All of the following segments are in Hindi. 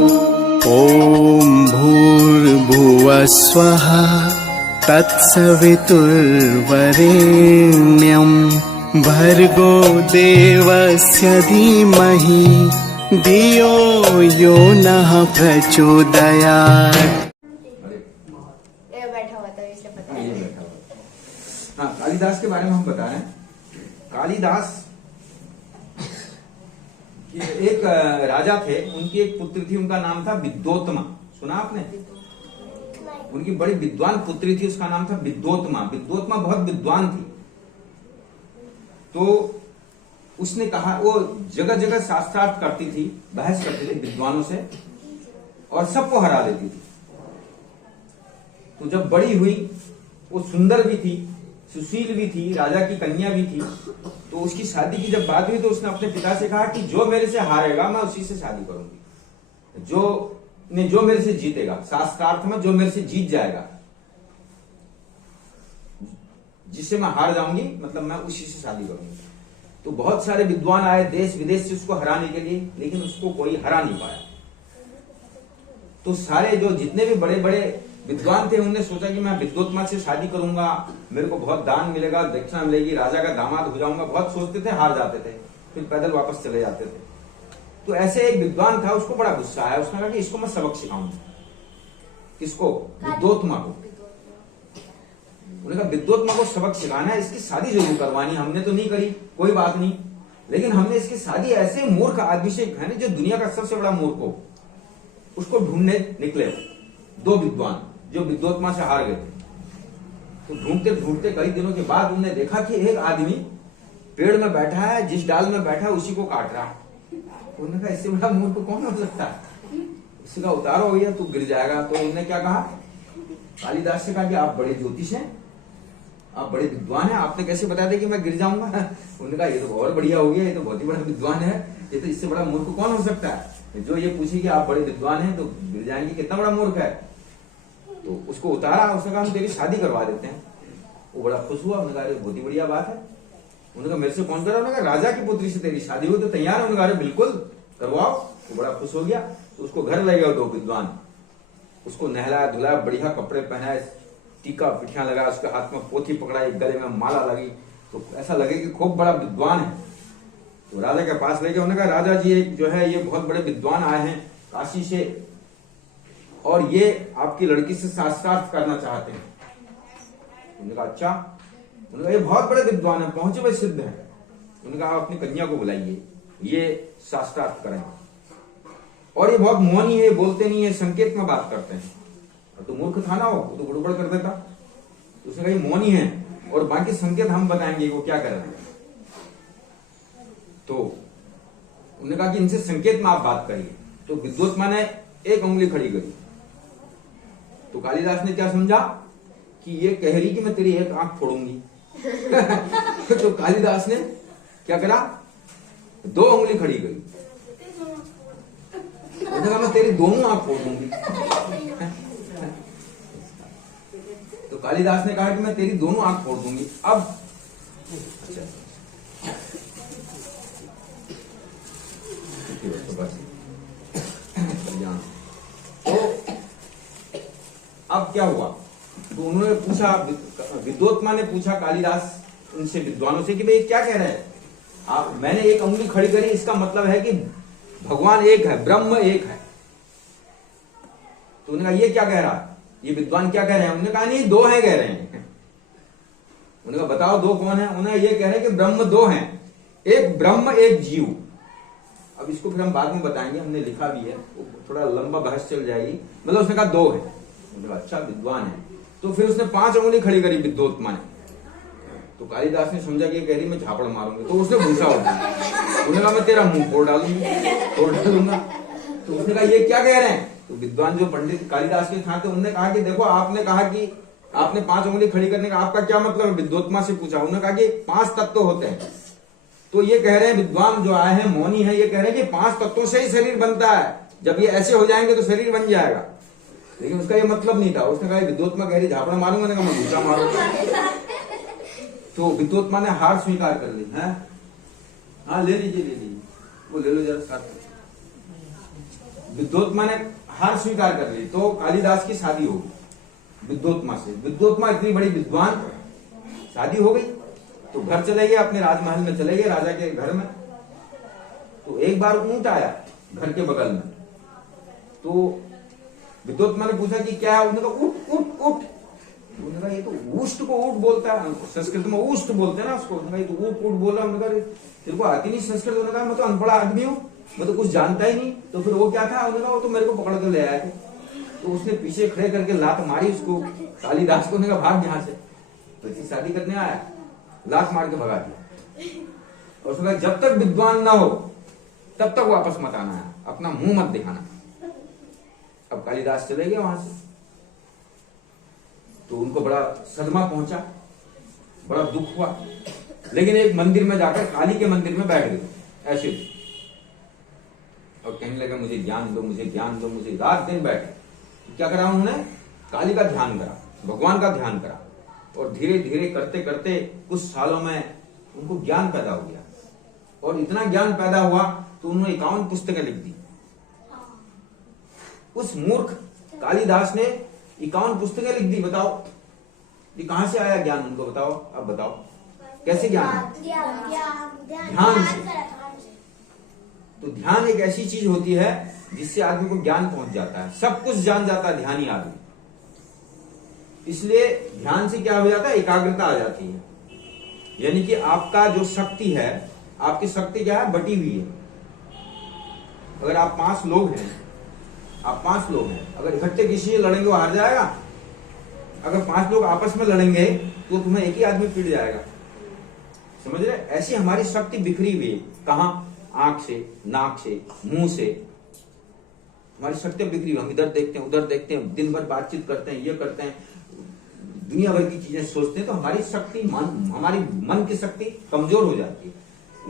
ॐ भूर्भुवः स्वः तत्सवितुर्वरेण्यं भर्गो देवस्य धीमहि धियो यो नः प्रचोदयात्। हाँ, कालिदास के बारे में हम बता रहे हैं। कालिदास एक राजा थे, उनकी एक पुत्री थी, उनका नाम था विद्योत्मा। सुना आपने? उनकी बड़ी विद्वान पुत्री थी, उसका नाम था विद्योत्मा। विद्योत्मा बहुत विद्वान थी। तो उसने कहा, वो जगह जगह शास्त्रार्थ करती थी, बहस करती थी विद्वानों से और सबको हरा देती थी। तो जब बड़ी हुई, वो सुंदर भी थी, सुशील भी थी, राजा की कन्या भी थी। तो उसकी शादी की जब बात हुई तो उसने अपने पिता से कहा कि जो मेरे से हारेगा मैं उसी से शादी करूंगी, जो मेरे से जीतेगा, शास्त्रार्थ में जो मेरे से जीत जाएगा, जिससे मैं हार जाऊंगी, मतलब मैं उसी से शादी करूंगी। तो बहुत सारे विद्वान आए देश विदेश से उसको हराने के लिए, लेकिन उसको कोई हरा नहीं पाया। तो सारे जो जितने भी बड़े बड़े विद्वान थे, उन्होंने सोचा कि मैं विद्योत्मा से शादी करूंगा, मेरे को बहुत दान मिलेगा, दक्षिणा मिलेगी, राजा का दामाद हो जाऊंगा। बहुत सोचते थे, हार जाते थे, फिर पैदल वापस चले जाते थे। तो ऐसे एक विद्वान था, उसको बड़ा गुस्सा आया। उसने कहा कि इसको मैं सबक सिखाऊंगा। किसको? विद्योत्मा को। उन्होंने कहा विद्योत्मा को सबक सिखाना है, इसकी शादी जरूर करवानी। हमने तो नहीं करी, कोई बात नहीं, लेकिन हमने इसकी शादी ऐसे मूर्ख आदमी से है, जो दुनिया का सबसे बड़ा मूर्ख हो, उसको ढूंढने निकले दो विद्वान जो विद्योत्मा से हार गए थे। तो ढूंढते ढूंढते कई दिनों के बाद उन्होंने देखा कि एक आदमी पेड़ में बैठा है, जिस डाल में बैठा है उसी को काट रहा है। उन्होंने कहा इससे बड़ा मूर्ख कौन हो सकता है, इसका उतारो हो गया, तू गिर जाएगा। तो उन्होंने क्या कहा, कालिदास से कहा कि आप बड़े ज्योतिष हैं, आप बड़े विद्वान हैं, आपने कैसे बता दिया कि मैं गिर जाऊंगा? उन्होंने कहा ये तो और बढ़िया हो गया, ये तो बहुत ही बड़ा विद्वान है, ये तो इससे बड़ा मूर्ख कौन हो सकता है। जो ये पूछे कि आप बड़े विद्वान हैं तो गिर जाएंगे, कितना बड़ा मूर्ख है। तो उसको उतारा, उसने कहा हम तेरी शादी करवा देते हैं। वो बड़ा खुश हुआ, उन्होंने कहा बहुत ही बढ़िया बात है। उन्होंने कहा मेरे से कौन कर रहा? उन्होंने कहा राजा की पुत्री से तेरी शादी हो तो तैयार है। उन्होंने कहा बिल्कुल करवाओ। वो बड़ा खुश हो गया। तो उसको घर ले गया दो विद्वान, उसको नहलाया धुलाया, बढ़िया कपड़े पहनाए, टीका पिठिया लगाया, उसके हाथ में पोथी पकड़ाई, गले में माला लगी, तो ऐसा लगे कि खूब बड़ा विद्वान है। तो राजा के पास ले गए। उन्होंने कहा राजा जी एक जो है ये बहुत बड़े विद्वान आए हैं काशी से, और ये आपकी लड़की से शास्त्रार्थ करना चाहते हैं। उन्होंने कहा अच्छा। उन्होंने कहा ये बहुत बड़े विद्वान है, पहुंचे हुए सिद्ध हैं। उन्होंने कहा आप अपनी कन्या को बुलाइए, ये शास्त्रार्थ करेंगे। और ये बहुत मौनी है, बोलते नहीं है, संकेत में बात करते हैं। तो मूर्ख था ना, वो तो गड़बड़ कर देता। तो उसने कहा ये मौनी है और बाकी संकेत हम बताएंगे वो क्या कर रहे हैं। तो उन्होंने कहा कि इनसे संकेत में आप बात करिए। तो विद्योत्मा ने एक उंगली खड़ी करी। तो कालिदास ने क्या समझा कि ये कह रही कि मैं तेरी एक आंख फोड़ूंगी। तो कालिदास ने क्या करा, दो उंगली खड़ी करी। उसने कहा मैं तेरी दोनों आंख फोड़ दूंगी। तो कालिदास ने कहा कि मैं तेरी दोनों आंख फोड़ दूंगी। अब तो अब क्या हुआ, तो उन्होंने पूछा, विद्योत्मा ने पूछा कालिदास उनसे विद्वानों से कि भाई क्या कह रहे हैं आप, मैंने एक उंगली खड़ी करी, इसका मतलब है कि भगवान एक है, ब्रह्म एक है। तो उन्होंने कहा ये क्या कह रहा है, ये विद्वान क्या कह रहे हैं? उन्होंने कहा नहीं दो हैं कह रहे हैं। उन्होंने कहा बताओ दो कौन है? उन्हें ये कह रहे हैं कि ब्रह्म दो हैं, एक ब्रह्म एक जीव। अब इसको फिर हम बाद में बताएंगे, हमने लिखा भी है, थोड़ा लंबा बहस चल जाएगी। मतलब उसने कहा दो है। अच्छा विद्वान है। तो फिर उसने 5 उंगली खड़ी करी विद्योत्मा ने। तो कालिदास ने समझा कि ये कह रही मैं झापड़ मारूंगी। तो उसने घूसा उठा, उन्होंने कहा मैं तेरा मुंह फोड़ डालूंगा। तो उसने कहा ये क्या कह रहे हैं? तो विद्वान जो पंडित कालिदास के था, तो उन्होंने कहा कि देखो आपने कहा कि आपने 5 उंगली खड़ी करने का आपका क्या मतलब है? विद्योत्मा से पूछा। उन्होंने कहा कि 5 तत्व होते हैं। तो ये कह रहे हैं विद्वान जो आए हैं, मौनी है, ये कह रहे हैं कि 5 तत्वों से ही शरीर बनता है, जब ये ऐसे हो जाएंगे तो शरीर बन जाएगा। लेकिन उसका ये मतलब नहीं था। उसने कहा विद्योत्मा कह रही झापड़ा मारूंगा, मैंने कहा मैं घूसा मारूंगा। तो विद्योत्मा ने हार स्वीकार कर ली है। हाँ ले लीजिए, वो ले लो जरा साथ। विद्योत्मा ने हार स्वीकार कर ली तो कालिदास की शादी होगी विद्योत्मा से। विद्योत्मा इतनी बड़ी विद्वान, शादी हो गई तो घर चले गए, अपने राजमहल में चले गए, राजा के घर में। तो एक बार ऊंट आया घर के बगल में, तो विद्योत्मा ने पूछा कि क्या है? उन्होंने कहा ऊट ऊट ऊट। उन्होंने कहा ये तो ऊष्ट को ऊट बोलता है, संस्कृत में ऊष्ट बोलते हैं ना उसको। उन्होंने कहा ये तो ऊट ऊट बोला। उन्होंने कहा तेरे को आती नहीं संस्कृत? उन्होंने कहा मैं तो अनपढ़ आदमी हूँ, मैं तो कुछ जानता ही नहीं। तो फिर वो क्या था? उन्होंने कहा वो तो मेरे को पकड़ कर ले आए थे। तो उसने पीछे खड़े करके लात मारी उसको, कालिदास को। उन्होंने कहा भाग यहाँ से, तो शादी करने आया, लात मार के भगा दिया। और उसने कहा जब तक विद्वान ना हो तब तक वापस मत आना है, अपना मुंह मत दिखाना। अब कालिदास चले गए वहां से, तो उनको बड़ा सदमा पहुंचा, बड़ा दुख हुआ। लेकिन एक मंदिर में जाकर काली के मंदिर में बैठ गए ऐसे, और कहने लगा मुझे ज्ञान दो, मुझे ज्ञान दो, मुझे। रात दिन बैठे। क्या करा उन्होंने? काली का ध्यान करा, भगवान का ध्यान करा। और धीरे धीरे करते करते कुछ सालों में उनको ज्ञान पैदा हो गया। और इतना ज्ञान पैदा हुआ तो उन्होंने 51 पुस्तकें लिख दी। उस मूर्ख कालिदास ने 51 पुस्तकें लिख दी। बताओ ये कहां से आया ज्ञान? उनको बताओ, अब बताओ कैसे ज्ञान? ध्यान से। तो ध्यान एक ऐसी चीज होती है जिससे आदमी को ज्ञान पहुंच जाता है, सब कुछ जान जाता है ध्यानी आदमी। इसलिए ध्यान से क्या हो जाता है? एकाग्रता आ जाती है। यानी कि आपका जो शक्ति है, आपकी शक्ति क्या है? बटी हुई है। अगर आप 5 लोग हैं, अगर इकट्ठे किसी से लड़ेंगे वो हार जाएगा। अगर 5 लोग आपस में लड़ेंगे तो तुम्हें एक ही आदमी पीट जाएगा। समझ रहे? ऐसी हमारी शक्ति बिखरी हुई है। कहां? आंख से, नाक से, मुंह से हमारी शक्ति बिखरी हुई। हम इधर देखते हैं, उधर देखते हैं, दिन भर बातचीत करते हैं, ये करते हैं, दुनिया भर की चीजें सोचते हैं। तो हमारी शक्ति, हमारी मन की शक्ति कमजोर हो जाती है।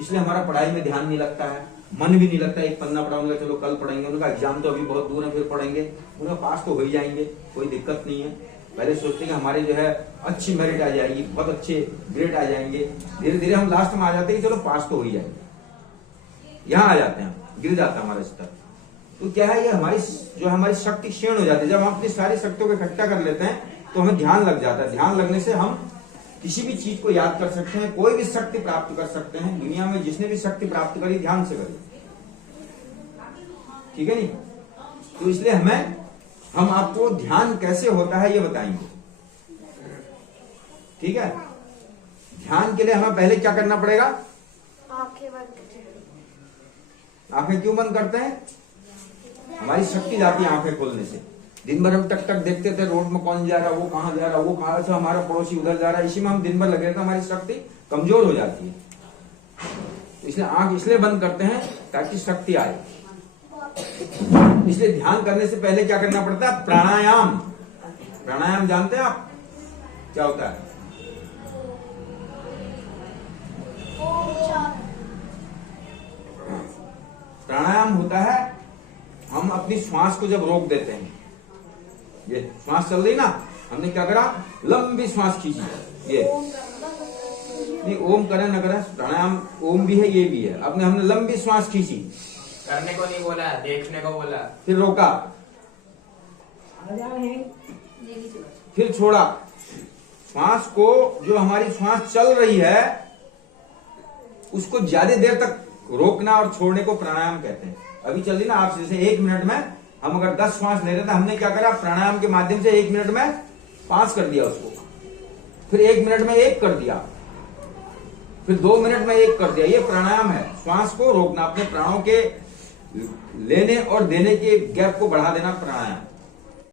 इसलिए हमारा पढ़ाई में ध्यान नहीं लगता है, मन भी नहीं लगता है। एक पन्ना पढ़ाऊंगा, चलो कल पढ़ेंगे, उनका एग्जाम तो अभी बहुत दूर है, फिर पढ़ेंगे, उनका पास तो हो ही जाएंगे, कोई दिक्कत नहीं है। पहले सोचते हैं कि हमारे जो है अच्छी मेरिट आ जाएगी, बहुत अच्छे ग्रेड आ जाएंगे। धीरे धीरे हम लास्ट में आ जाते हैं कि चलो पास तो हो ही जाएंगे, यहाँ आ जाते हैं, गिर जाता है हमारा स्तर। तो क्या है, ये हमारी शक्ति क्षीण हो जाती है। जब हम अपनी सारी शक्तियों को इकट्ठा कर लेते हैं तो हमें ध्यान लग जाता है। ध्यान लगने से हम किसी भी चीज को याद कर सकते हैं, कोई भी शक्ति प्राप्त कर सकते हैं। दुनिया में जिसने भी शक्ति प्राप्त करी, ध्यान से करी। ठीक है नहीं? तो इसलिए हम आपको ध्यान कैसे होता है ये बताएंगे। ठीक है? ध्यान के लिए हमें पहले क्या करना पड़ेगा? आंखें क्यों बंद करते हैं? हमारी शक्ति जाती है आंखें खोलने से। दिन भर हम टक टक देखते थे, रोड में कौन जा रहा, वो कहां जा रहा, वो कहां से हमारा पड़ोसी उधर जा रहा है, इसी में हम दिन भर लगे रहते, हमारी शक्ति कमजोर हो जाती है। इसलिए आंख इसलिए बंद करते हैं ताकि शक्ति आए। इसलिए ध्यान करने से पहले क्या करना पड़ता है? प्राणायाम। प्राणायाम जानते हैं आप क्या होता है? प्राणायाम होता है, हम अपनी श्वास को जब रोक देते हैं, ये श्वास चल रही ना, हमने क्या करा? लंबी श्वास खींची। ये नहीं, ओम करें न करें, प्राणायाम ओम भी है, ये भी है। अपने हमने लंबी श्वास खींची, करने को नहीं बोला, देखने को बोला, फिर रोका, फिर छोड़ा। श्वास को, जो हमारी श्वास चल रही है, उसको ज्यादा देर तक रोकना और छोड़ने को प्राणायाम कहते हैं। अभी चल रही ना आप, जैसे 1 मिनट में हम अगर 10 श्वास ले रहे थे, हमने क्या करा? प्राणायाम के माध्यम से 1 मिनट में 5 कर दिया उसको, फिर 1 मिनट में 1 कर दिया, फिर 2 मिनट में 1 कर दिया। ये प्राणायाम है, श्वास को रोकना, अपने प्राणों के लेने और देने के गैप को बढ़ा देना, प्राणायाम।